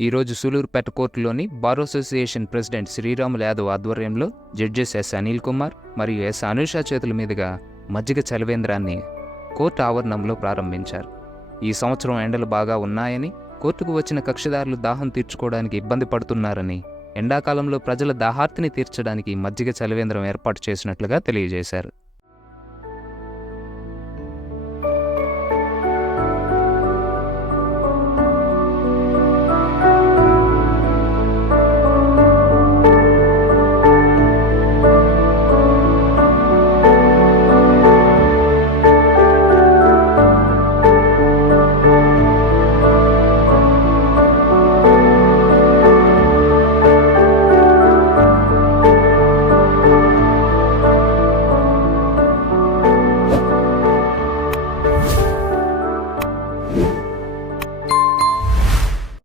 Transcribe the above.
ఈరోజు సూలూరుపేట కోర్టులోని bar association president Sriramulu Yadav ఆధ్వర్యంలో జడ్జెస్ ఎస్ అనిల్ కుమార్ మరియు ఎస్ అనుష చేతుల మీదుగా మజ్జిగ చలివేంద్రాన్ని కోర్టు ఆవరణంలో ప్రారంభించారు. ఈ సంవత్సరం ఎండలు బాగా ఉన్నాయని, కోర్టుకు వచ్చిన కక్షిదారులు దాహం తీర్చుకోవడానికి ఇబ్బంది పడుతున్నారని, ఎండాకాలంలో ప్రజల దాహార్తిని తీర్చడానికి మజ్జిగ చలివేంద్రం ఏర్పాటు చేసినట్లుగా తెలియజేశారు.